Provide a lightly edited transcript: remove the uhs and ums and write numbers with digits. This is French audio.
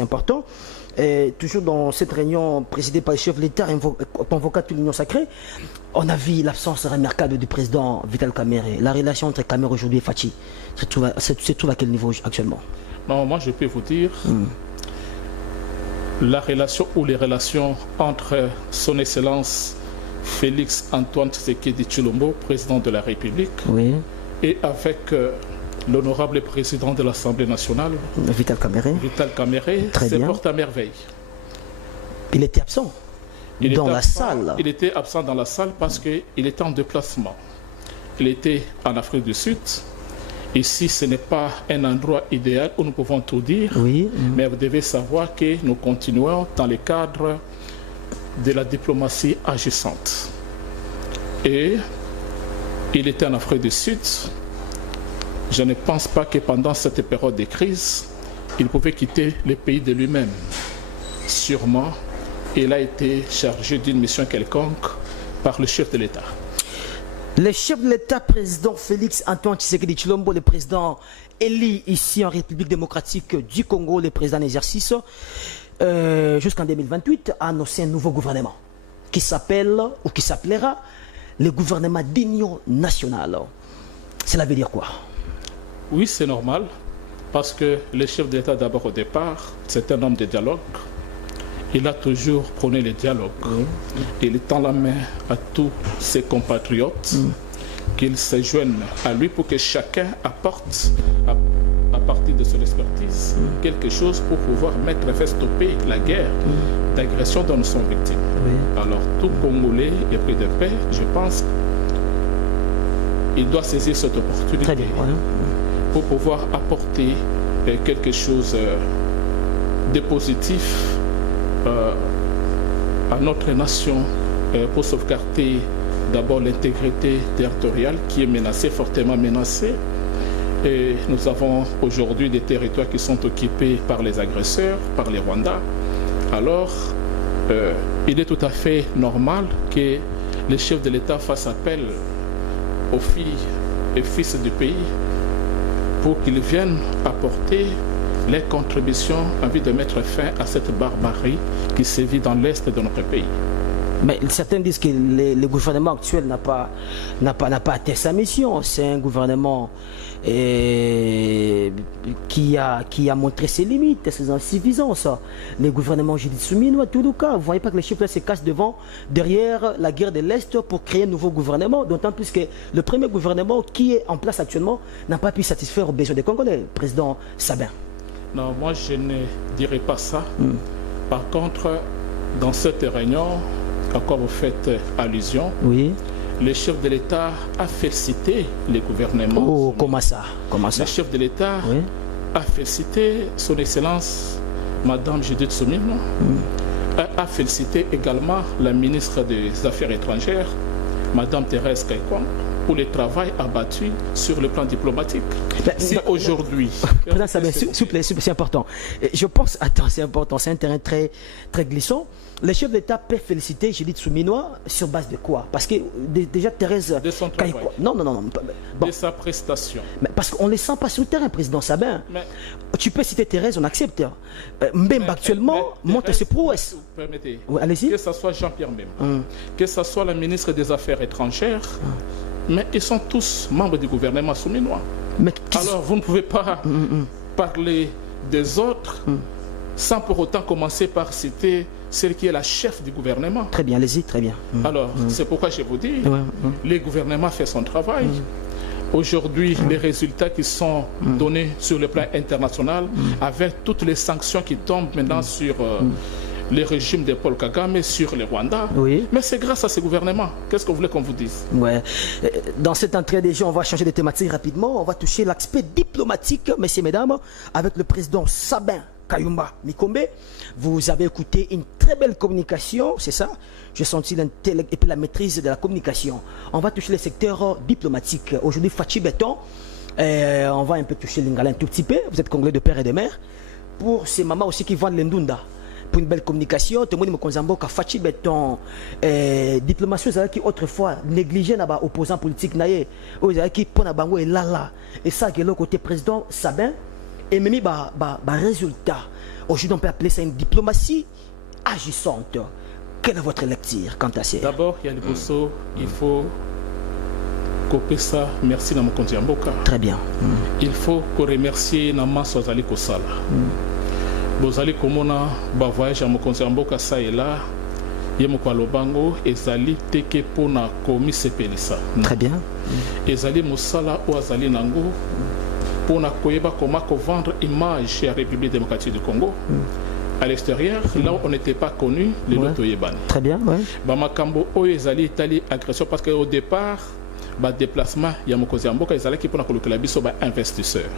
important. Et toujours dans cette réunion présidée par le chef de l'État, convoquant toute l'Union sacrée, on a vu l'absence remarquable du président Vital Kamerhe. La relation entre Kamerhe aujourd'hui et Fachi se trouve à quel niveau actuellement? Non, moi je peux vous dire, la relation ou les relations entre son Excellence Félix Antoine Tshisekedi Tshilombo, président de la République, oui, et avec l'honorable président de l'Assemblée nationale, Vital Kamerhe, se porte à merveille. Il était absent dans la salle. Il était absent dans la salle parce qu'il était en déplacement. Il était en Afrique du Sud. Ici, ce n'est pas un endroit idéal où nous pouvons tout dire, oui, mais vous devez savoir que nous continuons dans le cadre de la diplomatie agissante. Et il était en Afrique du Sud. Je ne pense pas que pendant cette période de crise, il pouvait quitter le pays de lui-même. Sûrement, il a été chargé d'une mission quelconque par le chef de l'État. Le chef de l'État, président Félix Antoine Tshisekedi Tshilombo, le président élu ici en République démocratique du Congo, le président en exercice, jusqu'en 2028, a annoncé un nouveau gouvernement qui s'appelle ou qui s'appellera le gouvernement d'union nationale. Cela veut dire quoi? Oui, c'est normal, parce que le chef d'État, d'abord au départ, c'est un homme de dialogue. Il a toujours prôné le dialogue. Il tend la main à tous ses compatriotes, qu'ils se joignent à lui pour que chacun apporte, à partir de son expertise, quelque chose pour pouvoir mettre fin, stopper la guerre d'agression dont nous sommes victimes. Alors, tout Congolais épris de paix, je pense, il doit saisir cette opportunité pour pouvoir apporter quelque chose de positif à notre nation, pour sauvegarder d'abord l'intégrité territoriale qui est menacée, fortement menacée. Et nous avons aujourd'hui des territoires qui sont occupés par les agresseurs, par les Rwandais. Alors, il est tout à fait normal que les chefs de l'État fassent appel aux filles et fils du pays pour qu'ils viennent apporter les contributions en vue de mettre fin à cette barbarie qui sévit dans l'est de notre pays. Mais certains disent que le gouvernement actuel n'a pas atteint sa mission. C'est un gouvernement qui a montré ses limites, ses insuffisances. Le gouvernement Judith Suminwa, tout le cas, vous ne voyez pas que les chefs se cachent derrière la guerre de l'Est pour créer un nouveau gouvernement, d'autant plus que le premier gouvernement qui est en place actuellement n'a pas pu satisfaire aux besoins des Congolais, le président Sabin. Non, moi je ne dirais pas ça. Par contre, dans cette réunion, à quoi vous faites allusion, oui, le chef de l'État a félicité le gouvernement. Oh, comment ça? Le chef de l'État a félicité son Excellence, Madame Judith Suminwa, a félicité également la ministre des Affaires étrangères, Madame Thérèse Kaikwang, pour le travail abattu sur le plan diplomatique. Si aujourd'hui... Président Sabin, s'il vous plaît, c'est important. Je pense, attends, c'est important, c'est un terrain très, très glissant. Le chef d'État peut féliciter Judith Suminwa sur base de quoi? Parce que déjà Thérèse... De son travail. Non. Bon. De sa prestation. Mais parce qu'on ne les sent pas sur le terrain, président Sabin. Mais, tu peux citer Thérèse, on accepte. Mbemba actuellement montre ses prouesses. Permettez. Oui, allez-y. Que ce soit Jean-Pierre Mbemba, que ce soit la ministre des Affaires étrangères, mais ils sont tous membres du gouvernement Suminwa. Alors vous ne pouvez pas parler des autres sans pour autant commencer par citer celle qui est la chef du gouvernement. Très bien, allez-y, très bien. Alors, c'est pourquoi je vous dis, le gouvernement fait son travail. Aujourd'hui, les résultats qui sont donnés sur le plan international, avec toutes les sanctions qui tombent maintenant sur le régime de Paul Kagame, sur les Rwandais. Oui. Mais c'est grâce à ce gouvernement. Qu'est-ce que vous voulez qu'on vous dise? Ouais. Dans cette entrée déjà, on va changer de thématique rapidement. On va toucher l'aspect diplomatique, messieurs, mesdames, avec le président Sabin Kayumba Mikombe. Vous avez écouté une très belle communication, c'est ça? J'ai senti l'intellect et puis la maîtrise de la communication. On va toucher le secteur diplomatique. Aujourd'hui, Fachi Beton, on va un peu toucher l'Ingala un tout petit peu. Vous êtes Congolais de père et de mère. Pour ces mamans aussi qui vendent l'Indunda, pour une belle communication, tout le monde me conzambo ka Fachi Beton, diplomatie qui autrefois négligé na ba opposant politique naie, qui pona bango et là. Et ça, que le côté président Sabin, et même résultat. Aujourd'hui, on peut appeler ça une diplomatie agissante. Quelle est votre lecture quant à ça? D'abord, il y a le Bosso, il faut couper ça. Merci na mokonzi ya mboka. Très bien. Il faut qu'on remercie na maso azali kosala. Bozali komona ba voyage ya mokonzi ya mboka ça et là. Ye moko alobango ezali teke pona komi sepelisa. Très bien. Ezali mosala o azali nango pona koyeba comment vendre image ya République démocratique du Congo. À l'extérieur, là où on n'était pas connu, les loto yebani. Très bien, oui. Bamakambo oyo ezali Italie agression parce qu'au départ, déplacement ya mokonzi ya mboka ezali ki pona kolukela biso ba investisseur.